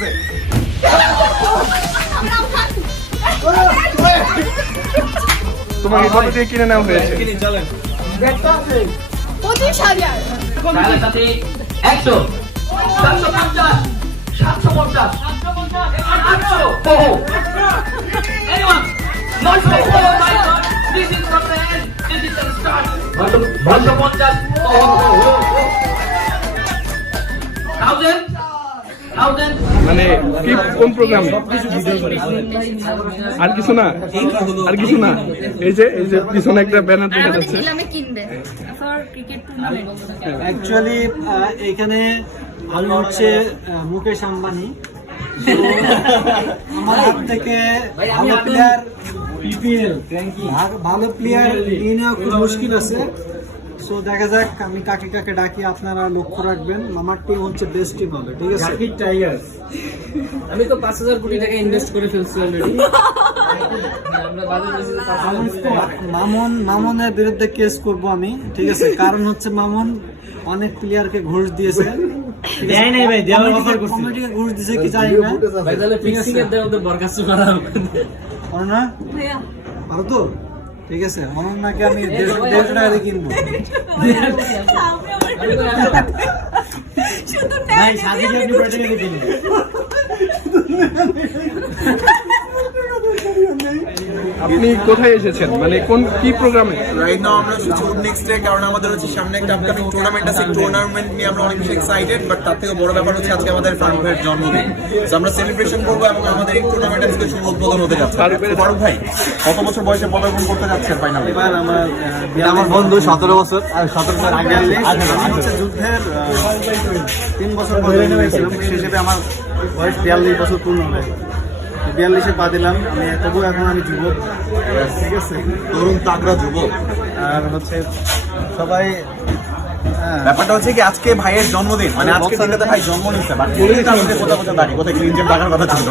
করতেছে। তোমাকে কত দিয়ে কিনে নেওয়া হয়েছে? 25,000 সাথে 100 750 750 800 anyone not so oh my god this is from the end this is the start 150 1000 মানে কি কোন প্রোগ্রাম? আর কিছু না, আর কিছু না। এই যে পিছনে একটা ব্যানার দেখা যাচ্ছে। অ্যাকচুয়ালি এখানে আমি হচ্ছে মুকেশ আম্বানি, আমার হাত থেকে ভালো প্লেয়ার ভালো প্লেয়ার নিয়ে নেওয়া খুব মুশকিল আছে। সো দেখা যাক আমি কাকে কাকে ডাকি, আপনারা লক্ষ্য রাখবেন। আমার টিম হচ্ছে বেস্ট টিম হবে, ঠিক আছে? টাইগার্স। আমি তো 5,000 কোটি টাকা ইনভেস্ট করে ফেলছি অলরেডি। মামুনের বিরুদ্ধে কেস করব আমি, ঠিক আছে? কারণ হচ্ছে মামুন অনেক প্লেয়ারকে ঘুষ দিয়েছে। দেয় নাই ভাই, দেওয়ার কথা করছি। কমিটিকে ঘুষ দিয়েছে কি জানি না ভাই, তাহলে ফিক্সিং এর দেওয়া তো বরখাস্ত করা হবে। পারো না? পারো তো? ঠিক আছে, অনন্যাকে আমি 150 টাকা দিয়ে কিনবো। ভাই সাজিকে আপনি কত টাকা দিয়ে কিনবেন? আপনি কোথায় এসেছেন, মানে কোন কি প্রোগ্রামে? রাইট নাও আমরা শুধু নেক্সট ডে, কারণ আমাদের হচ্ছে সামনে একটা আপকামিং টুর্নামেন্ট আছে। টুর্নামেন্ট নিয়ে আমরা অনেক বেশি এক্সাইটেড, বাট তার থেকে বড় ব্যাপার হচ্ছে আজকে আমাদের ফারুক ভাইয়ের জন্মদিন। তো আমরা সেলিব্রেশন করবো এবং আমাদের এই টুর্নামেন্ট আজকে শুভ উদ্বোধন হতে যাচ্ছে। ফারুক ভাই কত বছর বয়সে পদার্পণ করতে যাচ্ছেন ফাইনালে? এবার আমার বন্ধু 17 বছর আর 17 বছর আগে হচ্ছে যুদ্ধের 3 বছর পরে নিয়েছিলাম, সেই হিসেবে আমার বয়স 42 বছর পূর্ণ হয়। 42-এ পা দিলাম আমি, তবুও এখন আমি যুবক, ঠিক আছে? তরুণ তাগড়া যুবক। আর হচ্ছে সবাই ব্যাপারটা হচ্ছে কি আজকে ভাইয়ের জন্মদিন, মানে আজকে দিনটাতে ভাই জন্ম নিচ্ছে, বাট কোথাও দাঁড়িয়ে কোথায় ক্লিনজের টাকার কথা ছিল।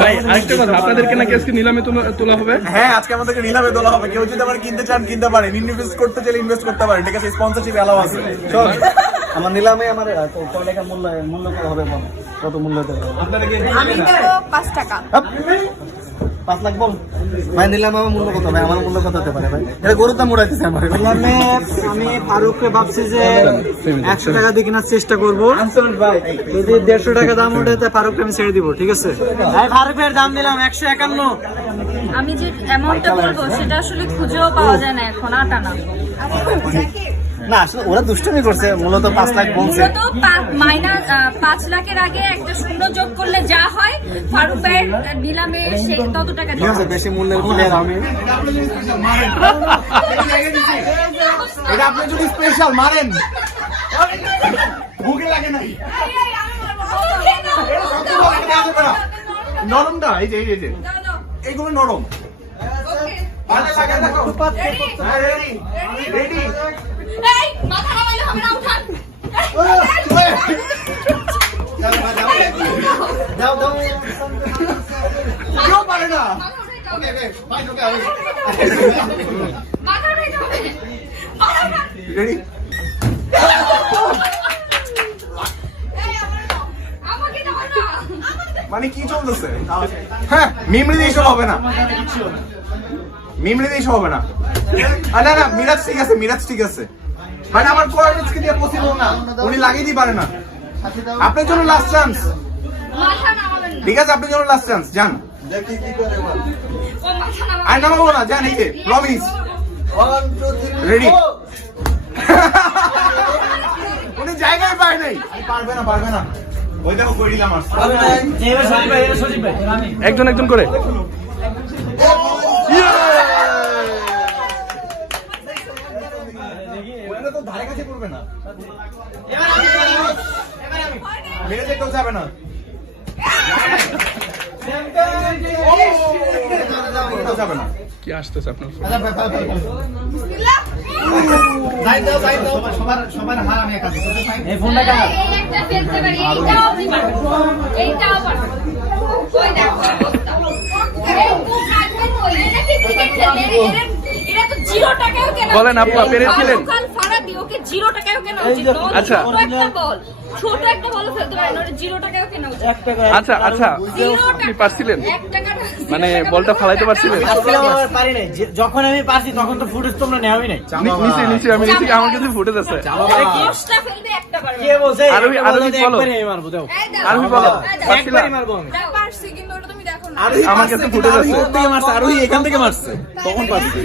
ভাই আরেকটা কথা, আপনাদেরকে নাকি আজকে নিলামে তোলা হবে? হ্যাঁ, আজকে আমাদেরকে নিলামে তোলা হবে। কেউ যদি আবার কিনতে চান কিনতে পারেন, ইনভেস্ট করতে চাইলে ইনভেস্ট করতে পারেন, ঠিক আছে? স্পন্সরশিপ এলাও আছে। চল আমার নিলামে আমার কয় টাকা মূল্য কত হবে, কত মূল্য দেবে? আমি দেবো 5 টাকা। 5 লাখ বল ভাই। নিলামে আমার মূল্য কত ভাই? আমার মূল্য কত হতে পারে ভাই? এটা গরুর দাম উড়াইতেছে আমার। নিলামে আমি ফারুককে ভাবছি যে 100 টাকা দিয়ে কেনার চেষ্টা করবো। যদি 150 টাকা দাম ওঠে তা ফারুককে আমি ছেড়ে দিব, ঠিক আছে? ভাই ফারুকের দাম দিলাম 151। আমি যে অ্যামাউন্টটা বলবো সেটা আসলে খুঁজেও পাওয়া যায় না এখন, আটানা। না আসলে ওরা দুষ্টুমি করছে, মূলত 5 লাখ বলছে। মূলত মাইনাস 5 লাখের আগে একটা শূন্য যোগ করলে যা হয়, ফারুক ভাইয়ের নিলামে সে তত টাকা ঠিক আছে, বেশি মূল্যের প্লেয়ার আমি। এটা আপনি যদি স্পেশাল মারেন ভুগে লাগে নাই। নরমটা এই যে এইগুলো নরম। রেডি মাথা নামাইলে হবে না, উঠান। কেউ পারে না। মাথা উঠাইতে হবে। রেডি? আমাকে দাও না। মানে কি চলতেছে? হ্যাঁ, মিমরি দিয়ে এসব হবে না, মিমরি দিয়ে এসব হবে না। না না, মিরাজ ঠিক আছে, মিরাজ ঠিক আছে, মানে আমার কোয়ার্ডিনেটসকে দিয়ে পসিবল না, উনি লাগিয়ে দিতে পারে না। আপনার জন্য লাস্ট চান্স, মাথা নামাবেন না। ঠিক আছে? আপনার জন্য লাস্ট চান্স, যান। ও মাথা নামাবেন। আর নামাবো না, যান। এই যে প্রমিস। রেডি? উনি জায়গায় পায় নাই। পারবে না, পারবে না। ওই দেখো করে দিলাম। একজন একজন করে। ওটা তো ধারে কাছে করবে না, মেরে যেতেও যাবে না। যাবে না। কি আসতেছে আপনার? এই ফোনটা কার? একটা ফেলতে পারি, এইটাও আমি পারবো, এইটাও পারবো। ওই দেখো অবস্থা। এই খুব কাটবে তো, এটা কি ক্রিকেট খেলে? এটা এটা তো 0 টাকায়ও কেনা বলেন উচিত। আপু, পেরেছিলেন? ফারুক আল ফারাবি ওকে 0 টাকায়ও কেনা উচিত নয়। আচ্ছা। ছোট একটা বল, ছোট একটা বল ফেলতে পারেন, ওটা 0 টাকায়ও কেনা উচিত। আচ্ছা আচ্ছা 0 আপনি টাকা। পারছিলেন 1 টাকা না, 0 মানে টাকা বলটা না, ফালাইতে 1 পারছিলেন? টাকা। পারি নাই, যখন আমি পারছি তখন তো ফুটেজ তোমরা নেওয়াই নাই। নিচে নিচে আমি নিচে আমার কাছে ফুটেজ আছে। 10টা ফেলবে একটা পারবে। কে বলছে আরবি বলো। একবারে আমি মারবো, দাও এই দাও। আরবি বলো। এই দাও। পারছিলা? একবারই মারবো আমি। দাও, পারছি, কিন্তু ওটা তুমি দেখো না। আমার কাছে ফুটেজ আছে। থেকে মারছে আরোহী, এখান থেকে মারছে তখন পারছে।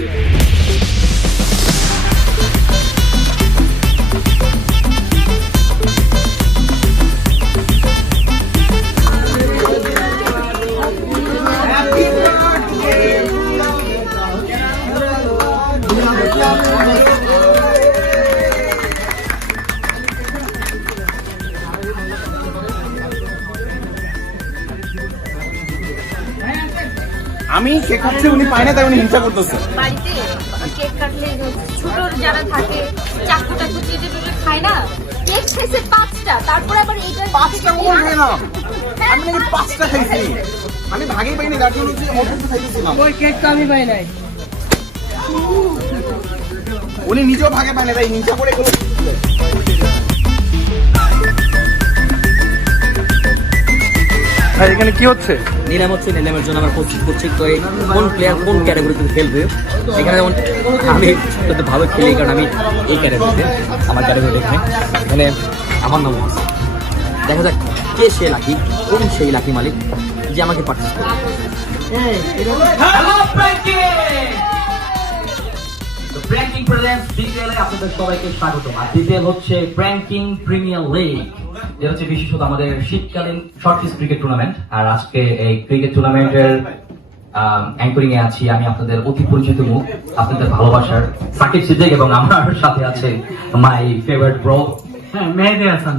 আমি কেক খাচ্ছি, উনি পায় না, তাই উনি হিংসা করতেছে। বাড়িতে কেক কাটলে ছোট যারা থাকে চাকু টাকু চেটে চেটে খায় না, কেক খাইছে 5টা, তারপর আবার এইটা 5টা কখন খাইলাম? আমি নাকি 5টা খাইছি, আমি ভাগেই পাইনি, গাড়ি হচ্ছে অল্প খাইছিলাম। ওই কেক তো আমি পাই নাই। উনি নিজেও ভাগে পায় না, তাই হিংসা করে এগুলো। ভাই এখানে কি হচ্ছে? নিলাম হচ্ছে, নিলামের জন্য আমরা প্রস্তুত করছি তো এই কোন প্লেয়ার কোন ক্যাটাগরিতে খেলবে। এখানে যেমন আমি তো ভালো খেলি, কারণ আমি এই ক্যাটাগরিতে, আমার ক্যাটাগরি এখানে আমার নাম আছে। দেখা যাক কে সে লাকি, কোন সেই লাকি মালিক যে আমাকে পার্টিসিপেট করবে। হ্যালো ব্রেকিং, ব্রেকিং প্রেজেন্টস ডিটেইলে আপনাদের সবাইকে স্বাগতম। আর ডিটেইল হচ্ছে ব্রেকিং প্রিমিয়ার লিগ, যেটা হচ্ছে বিশেষত আমাদের শীতকালীন শর্টলিস্ট ক্রিকেট টুর্নামেন্ট। আর আজকে এই ক্রিকেট টুর্নামেন্টের অ্যাঙ্করিং এ আছি আমি, আপনাদের অতি পরিচিত মুখ, আপনাদের ভালোবাসার সাকিব সিদ্দিক, এবং আমার সাথে আছে my favourite bro Mehedi Hasan.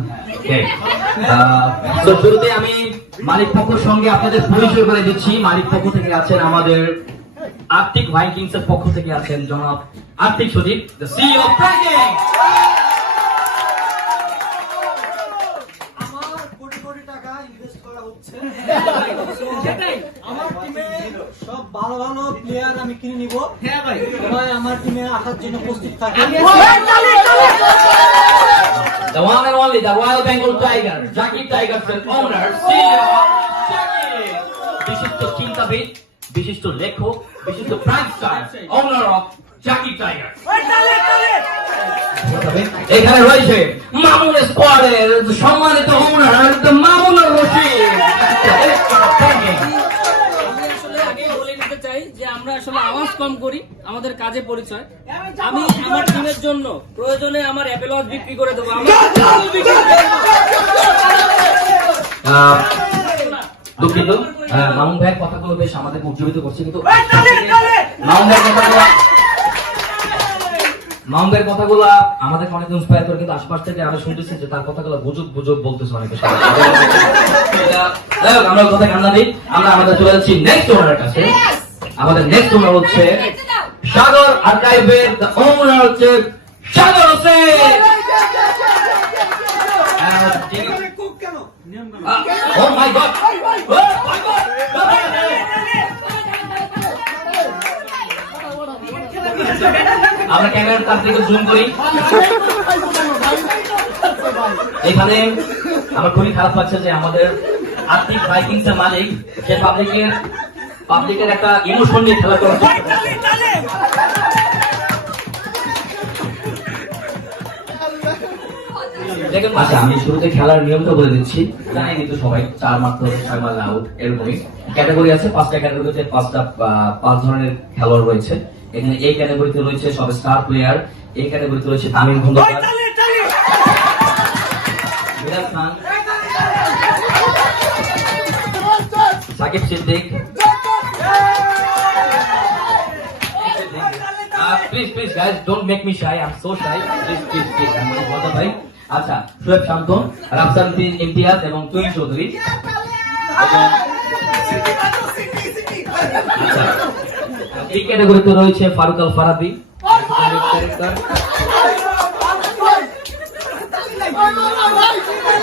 তো শুরুতে আমি মালিক পক্ষের সঙ্গে আপনাদের পরিচয় করে দিচ্ছি। মালিক পক্ষ থেকে আছেন আমাদের আর্থিক ভাইকিংস এর পক্ষ থেকে আছেন জনাব আর্থিক সজীব, দ্য সিইও অফ ব্রেকিং। আমার কোটি কোটি টাকা ইনভেস্ট করা হচ্ছে, আমার টিমে সব ভালো ভালো প্লেয়ার আমি কিনে নিব। হ্যাঁ ভাই, সবাই আমার টিমে আসার জন্য প্রস্তুত থাকে। The one and only, the Royal Bengal Tiger, Jakib Tigers এর owner, CEO Jakib, বিশিষ্ট চিন্তাবিদ, বিশিষ্ট লেখক, বিশিষ্ট prime star, owner of Jakib Tigers। এখানে রয়েছে মামুন স্কোয়াডের সম্মানিত ওনার, দ্য মামুন রশিদ। আমি আসলে আগে বলে নিতে চাই যে আমরা আসলে আওয়াজ কম করি, আমাদের কাজে পরিচয়। আমি আমার টিমের জন্য প্রয়োজনে আমার অ্যাপেল ওয়াচ বিক্রি করে দেবো। দুঃখিত, মামুন ভাইয়ের কথাগুলো বেশ আমাদেরকে উজ্জীবিত করছে, কিন্তু মামুন ভাইয়ের কথাগুলো আমাদেরকে অনেক ইন্সপায়ার করে, কিন্তু আশপাশ থেকে আমরা শুনতেছি যে তার কথাগুলো গুজব গুজব বলতেছে অনেকে। আমরা কথা কান্না দিই, আমরা আমাদের চলে যাচ্ছি নেক্সট ওনারের কাছে। আমাদের নেক্সট ওনার হচ্ছে সাগর আর্কাইভের ওনার হচ্ছে সাগর Hossain. Oh my God! Oh my God! আমরা ক্যামেরার কাছ থেকে জুম করি। এখানে আমার খুবই খারাপ লাগছে যে আমাদের আর্থিক ভাইকিংস এর মালিক সে পাবলিকের একটা ইমোশন নিয়ে খেলা করার চেষ্টা করছে। আচ্ছা, আমি শুরুতে খেলার নিয়মটা বলে দিচ্ছি। জানাই কিন্তু সবাই 4 মাত্র 6 মাইল আউট এরকমই ক্যাটাগরি আছে। 5টা ক্যাটাগরিতে 5 ধরনের খেলোয়াড় রয়েছে। এখানে এই ক্যাটাগরিতে রয়েছে সব স্টার প্লেয়ার, এই ক্যাটাগরিতে রয়েছে Tamim Khandakar, Miraj Khan, Sakib Siddique. Please guys, don't make me shy, I am so shy. Please আমি বলতে ভাই। আচ্ছা, শোয়েব শান্তন, রাফসান ইমতিয়াজ এবং তুহিন চৌধুরী। এই ক্যাটাগরিতে রয়েছে ফারুক আল ফারাবি,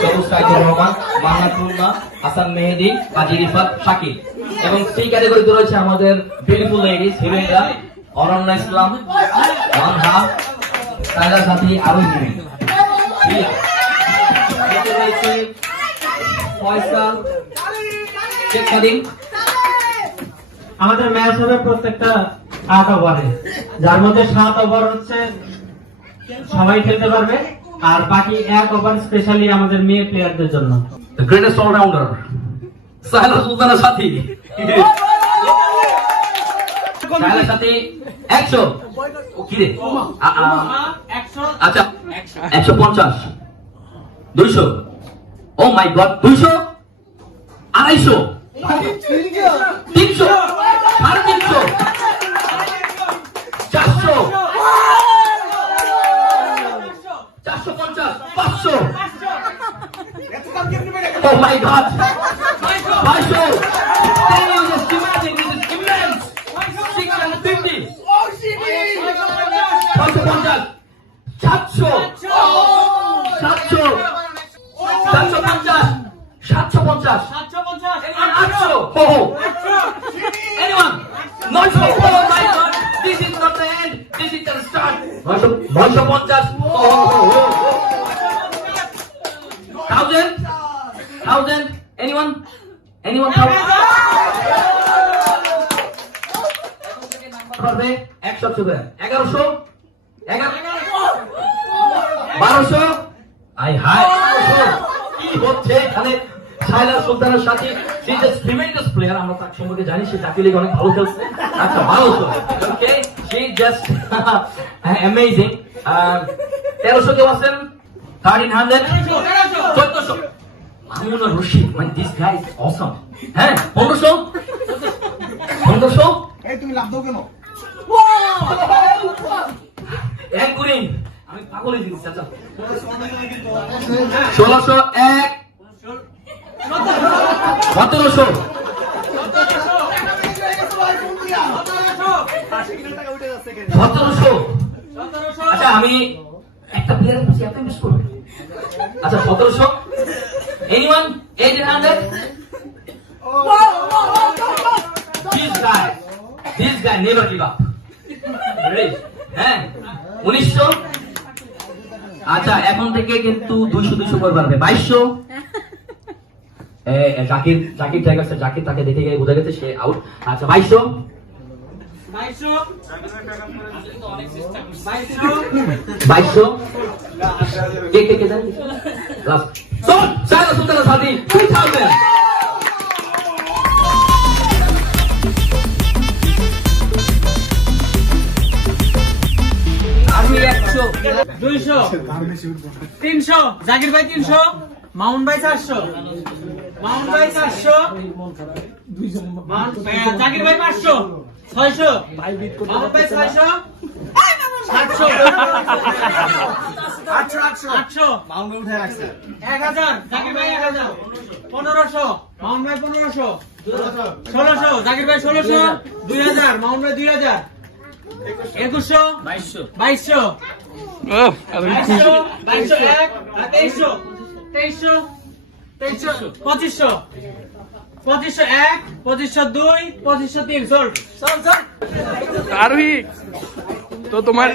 সবুজ সাইদুর রহমান, মাহমুদুল্লাহ, হাসান মেহেদি, কাজী রিফাত, শাকিব। এবং সেই ক্যাটাগরিতে রয়েছে আমাদের বিউটিফুল লেডিস হিরোইনরা অরণ্য ইসলাম, ওয়ান হাফ, সাইলার সাথী আরো ইঞ্জিনিয়ারিং। রয়েছে ফয়সাল, শেখ খাদিম। আমাদের ম্যাচ হবে প্রত্যেকটা 8 ওভারে, যার মধ্যে 7 ওভার হচ্ছে সবাই খেলতে পারবে, আর বাকি 1 ওভার স্পেশালি আমাদের মেয়ে প্লেয়ারদের জন্য। The greatest all-rounder, Sahela Sultana সাথী। সাহেলা সাথী 100। ও কি রে? আচ্ছা 150, 200। ও মাই god, 200, 250, 300, 350, 400, 450, 500। Oh my God! 500! Can you just imagine this is immense? 650! 550! 700! 700! 750! 750! 800! Oh! Anyone? Not so! Oh my God! This is not the end! This is the start! 950! Oh! 1,000? 1,000? Anyone? Anyone? 100 1100? 1200? I high 1200 কি হচ্ছে এখানে? সাইলা সুলতানের সাথে সে is tremendous player, আমরা তার সম্পর্কে জানি, সে জাতীয় লিগে অনেক ভালো খেলছে। আচ্ছা 1200, ওকে, সে জাস্ট অ্যামেজিং। 1300 কেউ আছেন? 1300, 1400। মামুন রশিদ, মানে দিস গাই ইজ অসম। হ্যাঁ 1500, 1500। এই তুমি লাভ দাও কেন? এক গুরি, আমি পাগল হয়ে গেছি। আচ্ছা 1600, 1 1700, 1700। আচ্ছা আমি একটা প্লেয়ারের কাছে এত ইনভেস্ট করব? আচ্ছা 1700। Anyone? 1800? This guy never give up. Ready? হ্যাঁ 1900। আচ্ছা এখন থেকে কিন্তু 200 করে বাড়বে। 2200। জাকির ঠিক আছে, জাকির তাকে দেখে গিয়ে বোঝা গেছে সে আউট। আচ্ছা 2200। 2200 কে জানি লাস্ট সর সাইরা সুলতানা সাথী 2000। আমি 100, 200, 300, জাকির ভাই 300, মামুন ভাই 400, মামুন ভাই 400, জাকির ভাই 500, 600, মামুন ভাই 600, 700, 800, মামুন ভাই উঠে রাখছে 1000, জাকির ভাই 1000, 1500, মামুন ভাই 1500, 1600, জাকির ভাই 1600, 2000, মামুন ভাই 2000, 2100, 2200, 2200, 2201, 2300, 2300, 2500, 2501, 2502, 2503, চল। আরোহী তো তোমার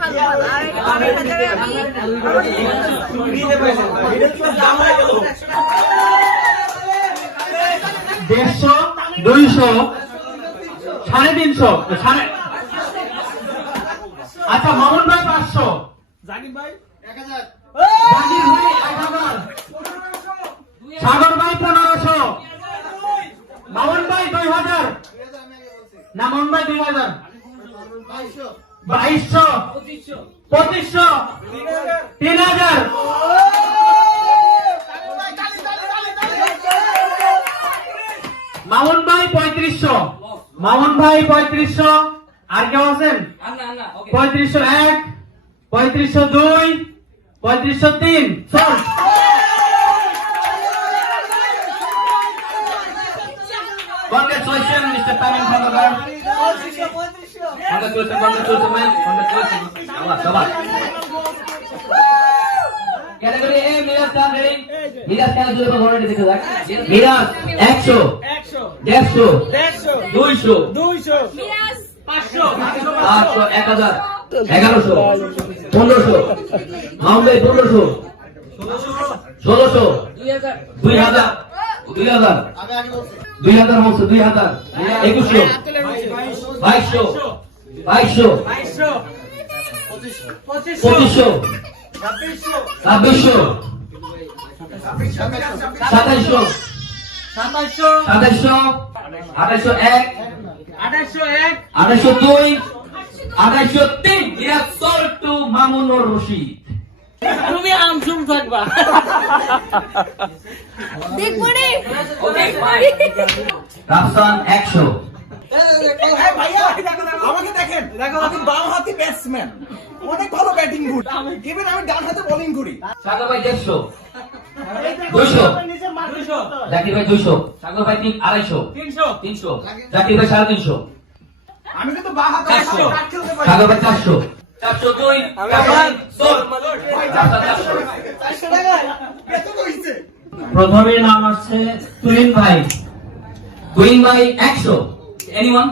ভালো ভালো আর 8,000 আমি 150, 200, 350, আচ্ছা মামুন ভাই 500, জাকির ভাই 1000, জাকির ভাই 1000, সাগর ভাই 1500, মামুন ভাই 2000, না মামুন ভাই 2000, 2200, 2500, 3000, মামুন ভাই 3500, মামুন ভাই 3500, আর কেউ আছেন? 3501, 3502, 3503, চল। Congratulations, Mr. Tamin Khandagar. Congratulations, man. Congratulations. Category A, Miller Star, ready? Miraj কেন জোরে করে ধরে দেখে যাক। মিরাজ 100 150 200 মিরাজ 500 1000 1100 1500 মামলে 1500 1600 2000 2000 বলছে 2000 2100 2200 2200 2500 2600 2700 2700 2801 2802 2803 মিরাজ sold to মামুনুর রশিদ। দেখবো রে রাফসান 100 আমাকে দেখেন, আমি বাম হাতি ব্যাটসম্যান, অনেক ভালো ব্যাটিং করি, ইভেন আমি ডান হাতে বোলিং করি। সাগর ভাই 150 200 জাকির ভাই 200 সাগর ভাই 250 300 জাকির ভাই 350 আমি কিন্তু বাম হাতে 400 কাট খেলতে পারি। সাগর ভাই 400 402 প্রথমে নাম আসছে তুহিন ভাই 100 এনিওয়ান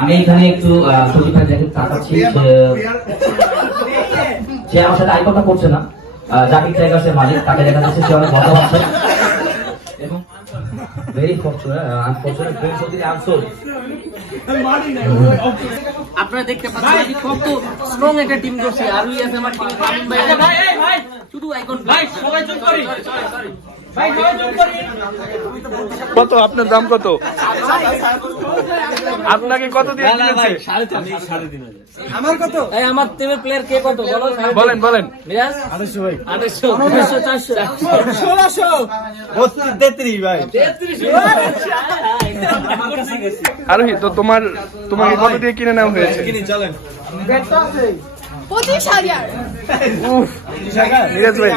আমি এখানে একটু সচিব ভাই দেখে তাকাচ্ছি সে আমার সাথে আইকনটা করছে না। জাকির টাইগার্সের মালিক, তাকে দেখা যাচ্ছে সে অনেক ভালো আছে এবং ভেরি আনফরচুনেট আপনারা দেখতে পাচ্ছেন যে কত স্ট্রং একটা টিম করছে আর উই আছে আমার টিম আমিন ভাই শুধু আইকন ভাই সবাই যোগ করি কত আপনার দাম কত? আপনাকে কত দিয়ে কিনেছে? আমার কত? এই আমার টিমের প্লেয়ার কে কত বলো? বলেন মিরাজ 800 ভাই 800 400 1600 33 ভাই। আরোহী, তো তোমাকে কত দিয়ে কিনে নেওয়া হয়েছে? চলেন, 25,000 উফ, মিরাজ ভাই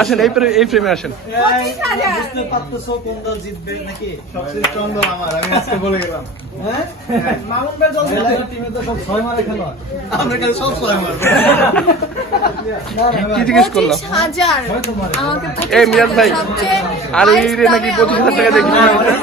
আসেন, এই ফ্রেমে আসেন। 25,000 বুঝতে পারতেছো কোন দল জিতবে নাকি? সবচেয়ে স্ট্রং দল আমার, আমি আজকে বলে গেলাম। হ্যাঁ, মামুন ভাই দল জিতবে, টিমে তো সব 6 মারে খেলোয়াড়, আমরা কাছে সব 6 মারে। কি জিজ্ঞেস করলাম? 25,000 আমাকে এই মিরাজ ভাই, 25,000 সবচেয়ে আর এই highest রে নাকি দামে 25,000 টাকা দিয়ে কিনে নেওয়া হয়েছে?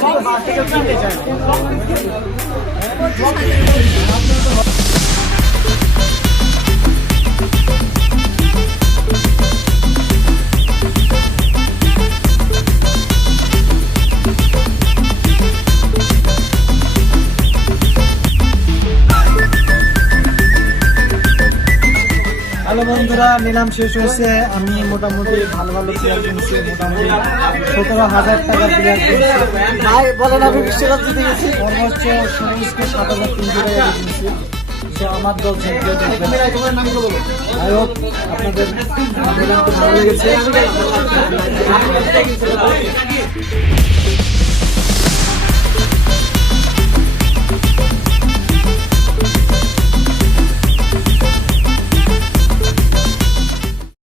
হ্যালো বন্ধুরা, নিলাম শেষ হয়েছে। আমি মোটামুটি ভালো ভালো প্লেয়ার কিনছি, মোটামুটি 17,000 টাকার প্লেয়ার কিনছি। ভাই বলেন, আমি বিশ্বকাপ জিতে গেছি। সর্বোচ্চ সবুজকে 7,300 টাকা কিনছি। সে আমার দল জিতবে, দেখবেন। I hope আপনাদের ভালো লেগেছে।